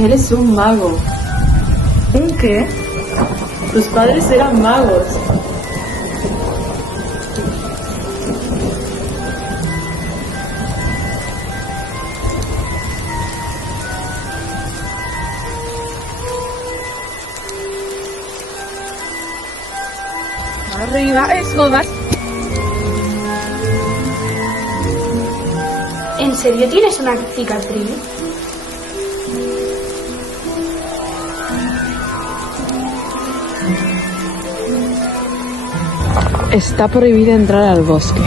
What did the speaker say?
Eres un mago. ¿Un qué? Tus padres eran magos. Arriba, eso vas. ¿En serio tienes una cicatriz? Está prohibido entrar al bosque.